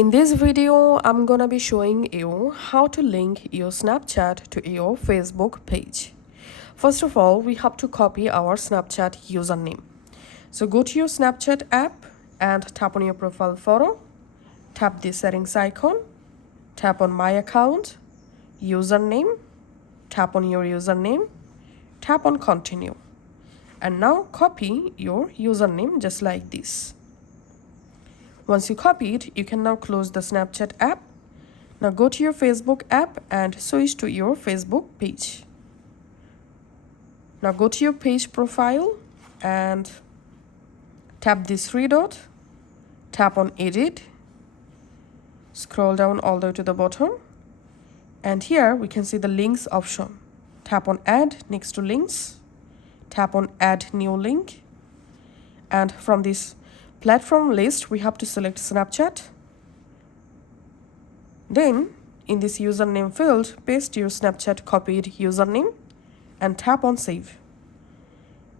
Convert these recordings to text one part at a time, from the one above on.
In this video, I'm gonna be showing you how to link your Snapchat to your Facebook page. First of all, we have to copy our Snapchat username. So go to your Snapchat app and tap on your profile photo, tap the settings icon, tap on my account, username, tap on your username, tap on continue. And now copy your username just like this. Once you copy it, you can now close the Snapchat app. Now go to your Facebook app and switch to your Facebook page. Now go to your page profile and tap this three dot, tap on edit, scroll down all the way to the bottom, and here we can see the links option. Tap on add next to links, tap on add new link, and from this platform list we have to select Snapchat. Then in this username field, paste your Snapchat copied username and tap on save.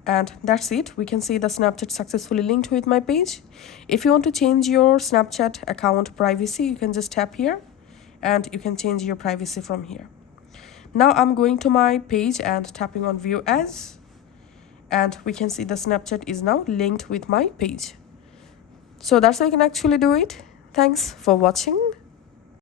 And that's it. We can see the Snapchat successfully linked with my page. If you want to change your Snapchat account privacy, you can just tap here and you can change your privacy from here. Now I'm going to my page and tapping on view as, and we can see the Snapchat is now linked with my page. So that's how you can actually do it. Thanks for watching.